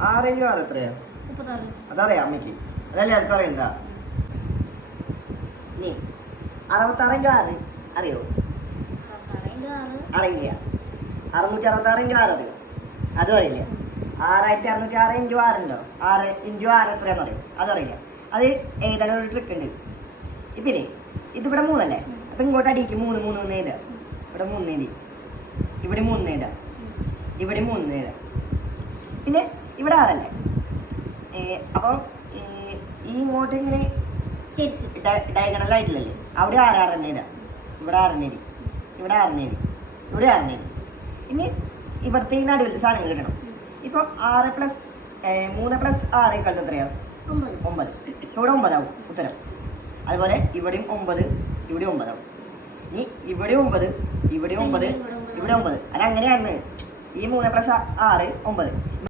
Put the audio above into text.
6 × 6 എത്രയാ? അതറിയാം അമ്മയ്ക്ക്. അതല്ലേ എനിക്ക് അറിയാം. നീ 66 × 6 അറിയോ? അറിയില്ല. 666 × 6 അറിയോ? അതും അറിയില്ല. 6606 × 6 ഉണ്ടോ? 6 × 6 എത്രയാണെന്ന് അറിയോ? അതറിയില്ല. അത് എഴുതാനൊരു ട്രിക്ക് ഉണ്ട്. ഇപ്പില്ലേ ഇതിവിടെ 3 അല്ലേ? അപ്പം ഇങ്ങോട്ട് അടിക്ക് 3 3 3 എഴുതുക. ഇവിടെ 3 എഴുതി, ഇവിടെ 3 എഴുതുക, ഇവിടെ 3 എഴുതുക. പിന്നെ ഇവിടെ 6 അല്ലേ? അപ്പോൾ ഈ ഇങ്ങോട്ട് ഇങ്ങനെ ഡയഗണലായിട്ടില്ലല്ലേ? അവിടെ 6 6 തന്നെ എഴുതുക. ഇവിടെ 6 എഴുതി, ഇവിടെ 6 എഴുതി, ഇവിടെ 6 എഴുതി. ഇനി ഇവിടുത്തെ ഈ നടുവിലത്തെ സാധനങ്ങൾ കിട്ടണം. ഇപ്പോൾ 6 + 3 + 6 = എത്രയാവും? 9. ഇവിടെ 9 ആവും ഉത്തരം. അതുപോലെ ഇവിടെയും 9, ഇവിടെ 9 ആവും. ഇനി ഇവിടെ 9, ഇവിടെ 9, ഇവിടെ 9. അത് അങ്ങനെയാണ്. ഈ 3 + 6 9.